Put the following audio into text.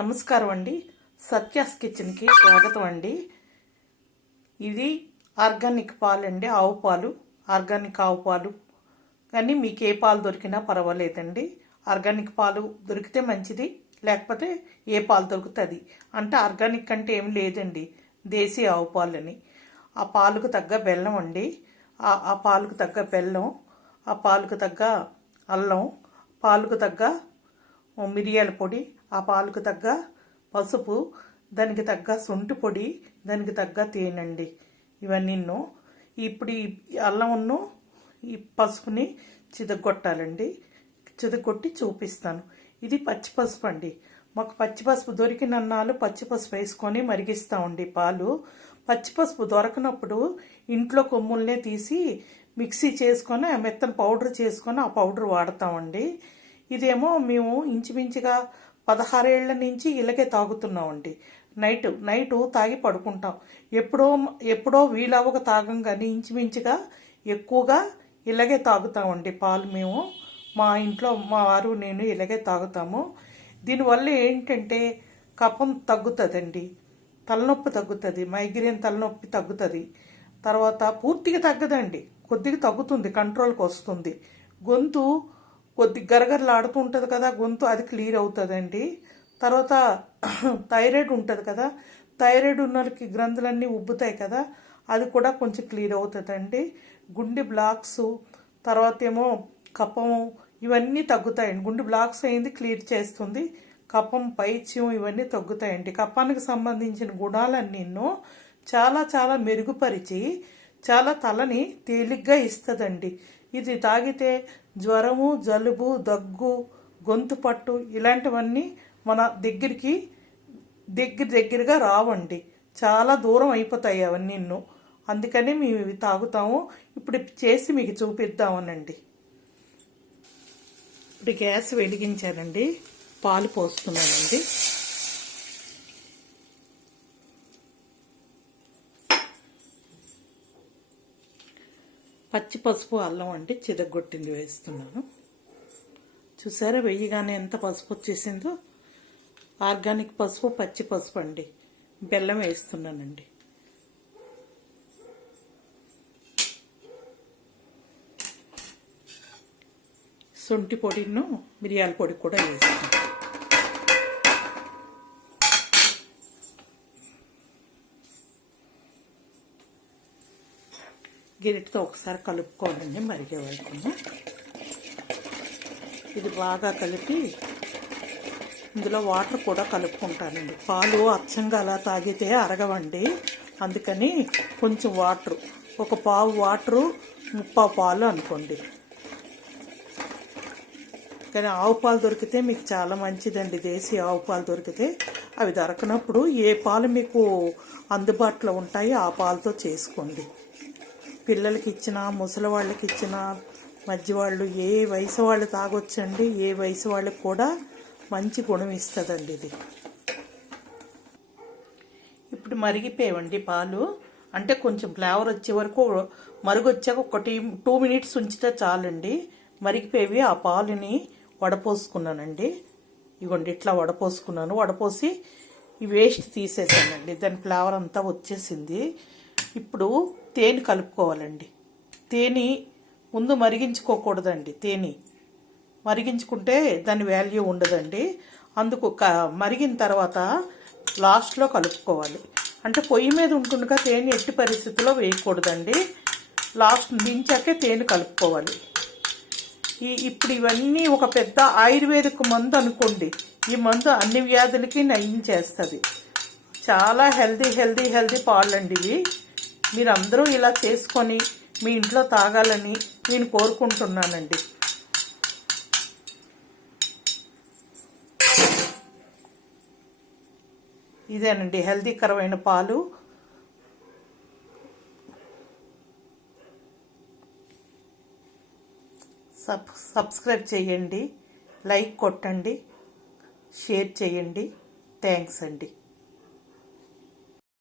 నమస్కారం అండి. సత్యాస్ కిచెన్కి స్వాగతం అండి. ఇది ఆర్గానిక్ పాలు అండి, ఆవు పాలు, ఆర్గానిక్ ఆవు పాలు. కానీ మీకు ఏ పాలు దొరికినా పర్వాలేదండి. ఆర్గానిక్ పాలు దొరికితే మంచిది, లేకపోతే ఏ పాలు దొరుకుతుంది అంటే ఆర్గానిక్ అంటే ఏం లేదండి, దేశీ ఆవు పాలని. ఆ పాలకు తగ్గ బెల్లం అండి, ఆ పాలకు తగ్గ బెల్లం, ఆ పాలకు తగ్గ అల్లం, పాలకు తగ్గ మిరియాల పొడి, ఆ పాలకు తగ్గ పసుపు, దానికి తగ్గ శొంఠి పొడి, దానికి తగ్గ తేనండి. ఇవన్నీ ఇప్పుడు ఈ అల్లంను ఈ పసుపుని చితగొట్టాలండి. చితగొట్టి చూపిస్తాను. ఇది పచ్చి పసుపు అండి. మాకు పచ్చి పసుపు దొరికిన అన్నాలు పచ్చి పసుపు వేసుకొని మరిగిస్తామండి పాలు. పచ్చి పసుపు దొరకనప్పుడు ఇంట్లో కొమ్ముల్నే తీసి మిక్సీ చేసుకొని ఆ మెత్తని పౌడర్ చేసుకొని ఆ పౌడర్ వాడతామండి. ఇదేమో మేము ఇంచుమించుగా 16 ఏళ్ల నుంచి ఇలాగే తాగుతున్నామండి. నైటు తాగి పడుకుంటాం. ఎప్పుడో వీలవ్వక తాగం, కానీ ఇంచుమించుగా ఎక్కువగా ఇలాగే తాగుతామండి పాలు. మేము మా ఇంట్లో మా వారు నేను ఇలాగే తాగుతాము. దీనివల్ల ఏంటంటే కఫం తగ్గుతుందండి, తలనొప్పి తగ్గుతుంది, మైగ్రేన్ తలనొప్పి తగ్గుతుంది. తర్వాత పూర్తిగా తగ్గదండి, కొద్దిగా తగ్గుతుంది, కంట్రోల్కి వస్తుంది. గొంతు కొద్దిగా గరగరలాడుతూ ఉంటుంది కదా గొంతు, అది క్లియర్ అవుతుందండి. తర్వాత థైరాయిడ్ ఉంటుంది కదా, థైరాయిడ్ ఉన్న వాళ్ళకి గ్రంథులన్నీ ఉబ్బుతాయి కదా, అది కూడా కొంచెం క్లియర్ అవుతుందండి. గుండె బ్లాక్స్, తర్వాత ఏమో కఫము, ఇవన్నీ తగ్గుతాయండి. గుండె బ్లాక్స్ అయింది క్లియర్ చేస్తుంది. కఫం, పైత్యం ఇవన్నీ తగ్గుతాయండి. కఫానికి సంబంధించిన గుణాలన్నీ చాలా చాలా మెరుగుపరిచి చాలా తలని తేలిగ్గా ఇస్తుందండి. ఇది తాగితే జ్వరము, జలుబు, దగ్గు, గొంతు పట్టు ఇలాంటివన్నీ మన దగ్గరగా రావండి, చాలా దూరం అయిపోతాయి అవన్నీ. అందుకని మేము ఇవి తాగుతాము. ఇప్పుడు చేసి మీకు చూపిద్దామనండి. ఇప్పుడు గ్యాస్ వెలిగించానండి, పాలు పోస్తున్నానండి. పచ్చి పసుపు, అల్లం అండి చితగొట్టింది వేస్తున్నాను. చూసారా వెయ్యగానే ఎంత పసుపు వచ్చేసిందో. ఆర్గానిక్ పసుపు, పచ్చి పసుపు అండి. బెల్లం వేస్తున్నానండి. శొంఠి పొడిను మిరియాల పొడి కూడా వేస్తున్నాను. గిరిటితో ఒకసారి కలుపుకోవాలండి మరిగే వరకు. ఇది బాగా కలిపి ఇందులో వాటర్ కూడా కలుపుకుంటానండి. పాలు అచ్చంగా అలా తాగితే అరగవండి, అందుకని కొంచెం వాటరు, ఒక పావు వాటరు, ముప్పావు పాలు అనుకోండి. కానీ ఆవు పాలు దొరికితే మీకు చాలా మంచిదండి, దేశీ ఆవు పాలు దొరికితే. అవి దొరకనప్పుడు ఏ పాలు మీకు అందుబాటులో ఉంటాయో ఆ పాలతో చేసుకోండి. పిల్లలకి ఇచ్చిన, ముసలి వాళ్ళకి ఇచ్చిన, మధ్య వాళ్ళు, ఏ వయసు వాళ్ళు తాగొచ్చండి. ఏ వయసు వాళ్ళకి కూడా మంచి గుణం ఇస్తుందండి ఇది. ఇప్పుడు మరిగిపోయావండి పాలు, అంటే కొంచెం ఫ్లేవర్ వచ్చే వరకు మరుగొచ్చాక ఒక 2 మినిట్స్ ఉంచితే చాలండి. మరిగిపోయి ఆ పాలుని వడపోసుకున్నానండి. ఇగోండి ఇట్లా వడపోసుకున్నాను. వడపోసి ఈ వేస్ట్ తీసేసానండి, దాని ఫ్లేవర్ అంతా వచ్చేసింది. ఇప్పుడు తేనె కలుపుకోవాలండి. తేనె ముందు మరిగించుకోకూడదండి. తేనె మరిగించుకుంటే దాని వాల్యూ ఉండదండి. అందుకు మరిగిన తర్వాత లాస్ట్లో కలుపుకోవాలి. అంటే పొయ్యి మీద ఉంటుండగా తేనె ఎట్టి పరిస్థితుల్లో వేయకూడదండి. లాస్ట్ దించాకే తేనె కలుపుకోవాలి. ఇప్పుడు ఇవన్నీ ఒక పెద్ద ఆయుర్వేదిక్ మందు అనుకోండి. ఈ మందు అన్ని వ్యాధులకి నయం చేస్తుంది. చాలా హెల్దీ పాలండి ఇవి. మీరందరూ ఇలా చేసుకొని మీ ఇంట్లో తాగాలని నేను కోరుకుంటున్నానండి. ఇదేనండి హెల్దీకరమైన పాలు. సబ్స్క్రైబ్ చేయండి, లైక్ కొట్టండి, షేర్ చేయండి. థ్యాంక్స్ అండి.